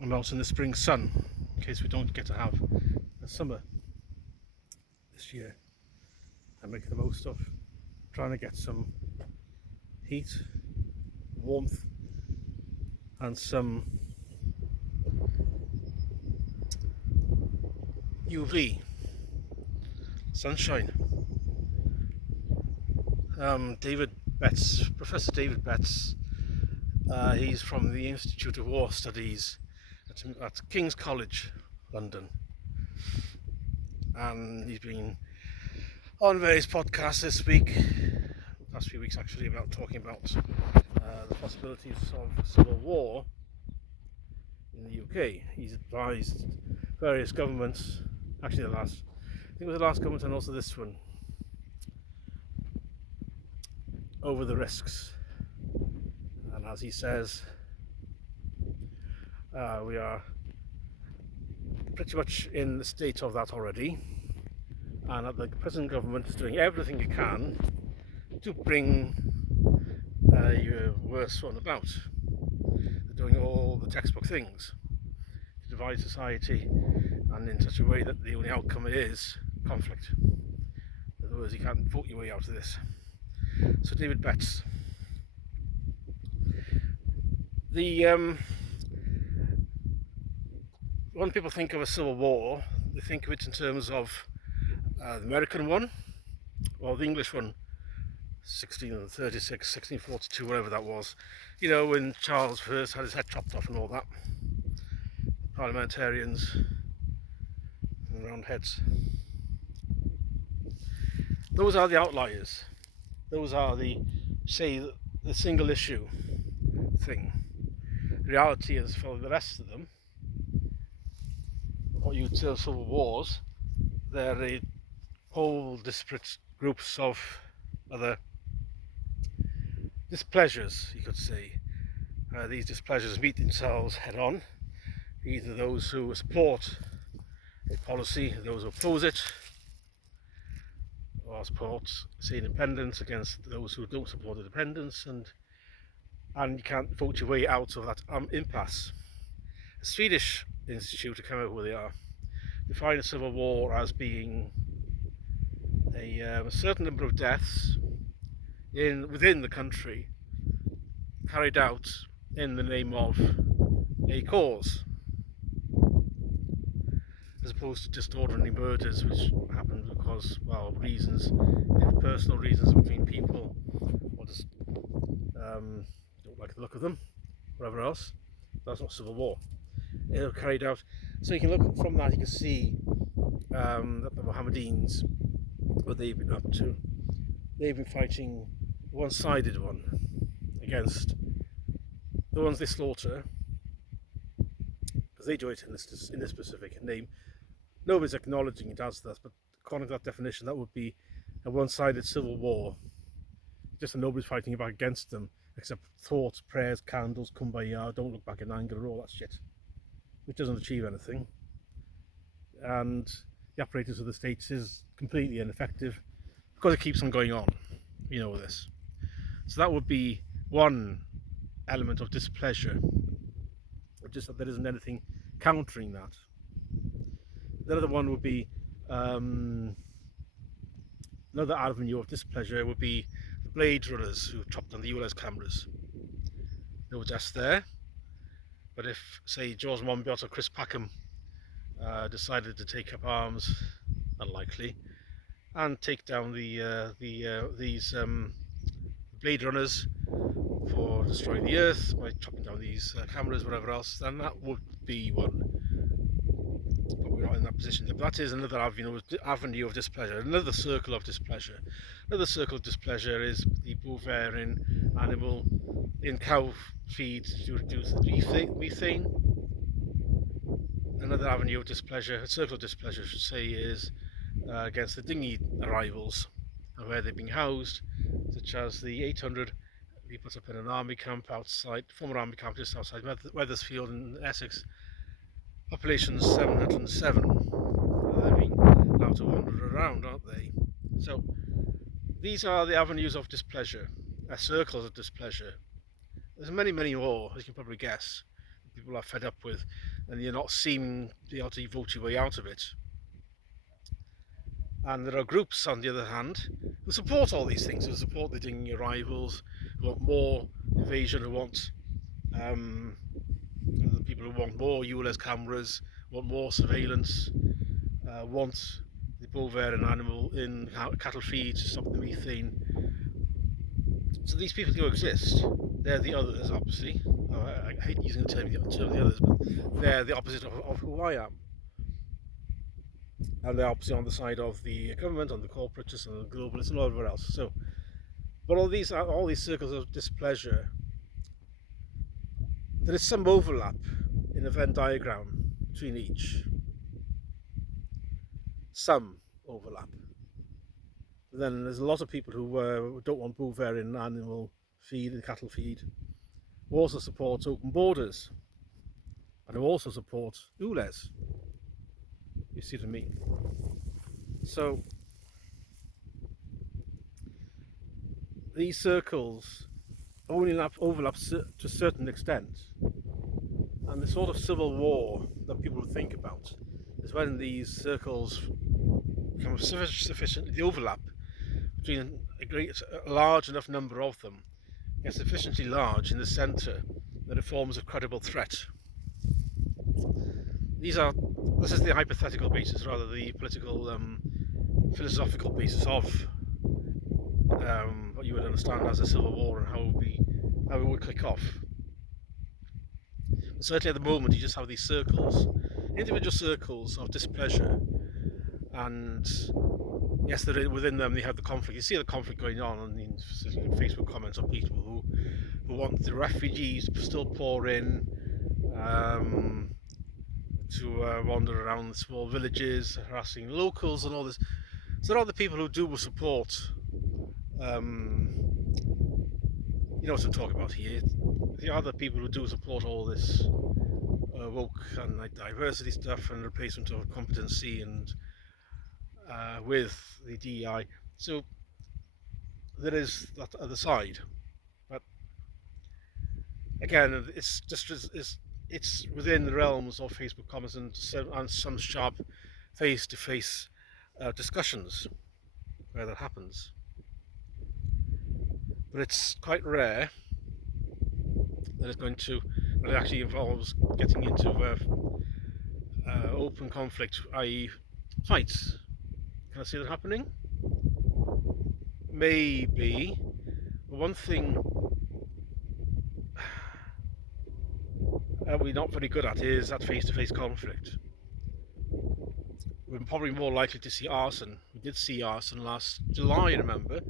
I'm out in the spring sun, in case we don't get to have a summer this year. I make the most of trying to get some heat, warmth, and some UV sunshine. David Betz, Professor David Betz, he's from the Institute of War Studies at King's College, London, and he's been on various podcasts this week, the past few weeks actually, about talking about the possibilities of civil war in the UK. He's advised various governments, actually I think it was the last government and also this one, over the risks. And as he says, we are pretty much in the state of that already, and that the present government is doing everything it can to bring a worse one about. They're doing all the textbook things to divide society, and in such a way that the only outcome is conflict. In other words, you can't vote your way out of this. So David Betz. When people think of a civil war, they think of it in terms of the American one, or the English one, 1636, 1642, whatever that was. You know, when Charles first had his head chopped off and all that. Parliamentarians and round heads. Those are the outliers. Those are the single issue thing. The reality is, for the rest of them, what you'd say civil wars, they're a whole disparate groups of other displeasures, you could say. These displeasures meet themselves head on, either those who support a policy, those who oppose it, or support, say, independence against those who don't support independence, and you can't vote your way out of that impasse. A Swedish institute, to come out where they are, define a civil war as being a certain number of deaths within the country carried out in the name of a cause, as opposed to just ordinary murders which happen because, well, reasons, personal reasons between people, or just don't like the look of them, whatever else. That's not civil war. It carried out. So you can look from that, you can see that the Mohammedans, what they've been up to. They've been fighting one-sided one against the ones they slaughter, because they do it in this specific name. Nobody's acknowledging it as that, but according to that definition, that would be a one-sided civil war. Just that nobody's fighting back against them, except thoughts, prayers, candles, kumbaya, don't look back in anger, all that shit, which doesn't achieve anything. And the apparatus of the states is completely ineffective because it keeps on going on. You know this. So that would be one element of displeasure, just that there isn't anything countering that. The other one would be another avenue of displeasure would be the Blade Runners who chopped on the ULS cameras. They were just there, but if, say, George Monbiot or Chris Packham decided to take up arms, unlikely, and take down these Blade Runners for destroying the Earth by chopping down these cameras, whatever else, then that would be one. But we're not in that position. But that is another avenue of displeasure, another circle of displeasure. Another circle of displeasure is the bovine animal in cow feed to reduce the methane. Another avenue of displeasure, a circle of displeasure, I should say, is against the dinghy arrivals and where they're being housed, such as the 800 we put up in an army camp outside, former army camp just outside Wethersfield in Essex. Population 707. They're being allowed to wander around, aren't they? So these are the avenues of displeasure, circles of displeasure. There's many, many more, as you can probably guess. people are fed up with, and you're not seeming to be able to vote your way out of it. And there are groups, on the other hand, who support all these things, who support the dinging arrivals, who want more invasion, who want the people who want more ULS cameras, want more surveillance, want the bovine animal in cattle feed to stop the methane. So these people do exist. They're the others, obviously. I hate using the term the others, but they're the opposite of who I am. And they're obviously on the side of the government, on the corporatists, and the globalists, and everywhere else. So, but all these circles of displeasure, there is some overlap in the Venn diagram between each. Some overlap. But then there's a lot of people who don't want bovine animal feed and cattle feed, who also support open borders, and who also support ULEZ. You see what I mean? So these circles only overlap to a certain extent, and the sort of civil war that people think about is when these circles become sufficiently, the overlap between a large enough number of them gets sufficiently large in the centre that it forms a credible threat. This is the hypothetical basis, rather the political, philosophical basis of what you would understand as a civil war and how it would kick off. And certainly at the moment, you just have these circles, individual circles of displeasure, and yes, within them they have the conflict. You see the conflict going on in Facebook comments of people who want the refugees to still pour in, to wander around the small villages, harassing locals and all this. So there are the people who do support, you know what I'm talking about here. The other people who do support all this woke and diversity stuff and replacement of competency and with the DEI. So there is that other side, but again, it's within the realms of Facebook comments and some sharp face-to-face discussions where that happens. But it's quite rare that it actually involves getting into open conflict, i.e. fights. Can I see that happening? Maybe. But one thing we're not very good at is that face-to-face conflict. We're probably more likely to see arson. We did see arson last July, remember?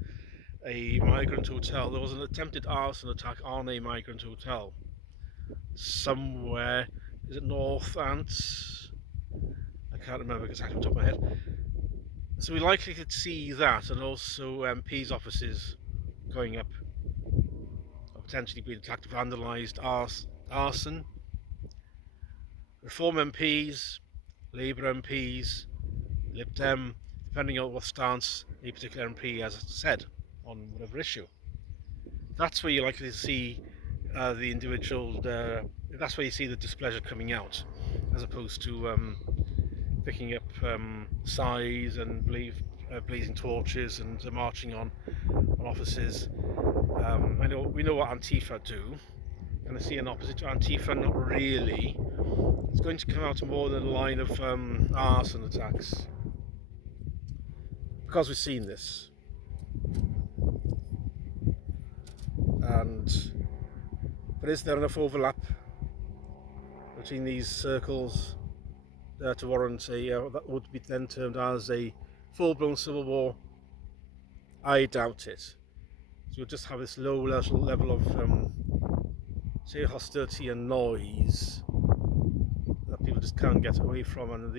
A migrant hotel. There was an attempted arson attack on a migrant hotel somewhere. Is it North Ants? I can't remember exactly on the top of my head. So we're likely to see that, and also MPs' offices going up, or potentially being attacked, vandalised, arson. Reform MPs, Labour MPs, Lib Dem, depending on what stance a particular MP has said on whatever issue. That's where you're likely to see the individual, that's where you see the displeasure coming out, as opposed to picking up size and blazing torches and marching on offices. We know what Antifa do. Can I see an opposite to Antifa? Not really. It's going to come out more than a line of arson attacks, because we've seen this. But is there enough overlap between these circles to warrant that would be then termed as a full-blown civil war? I doubt it. So we'll just have this low level of say hostility and noise that people just can't get away from, and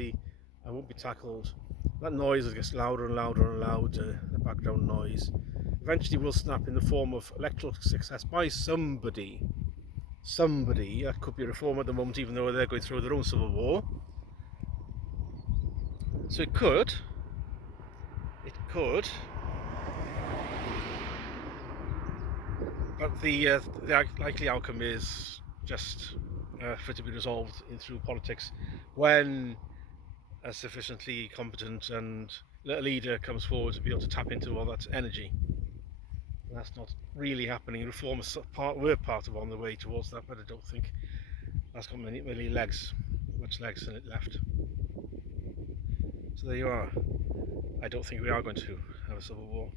I won't be tackled. That noise gets louder and louder and louder, the background noise. Eventually will snap in the form of electoral success by somebody. Somebody, that could be Reform at the moment, even though they're going through their own civil war. So it could. But the likely outcome is just for it to be resolved through politics when a sufficiently competent and a leader comes forward to be able to tap into all that energy. And that's not really happening. Reformers were part of on the way towards that, but I don't think that's got many legs, much legs in it left. So there you are. I don't think we are going to have a civil war.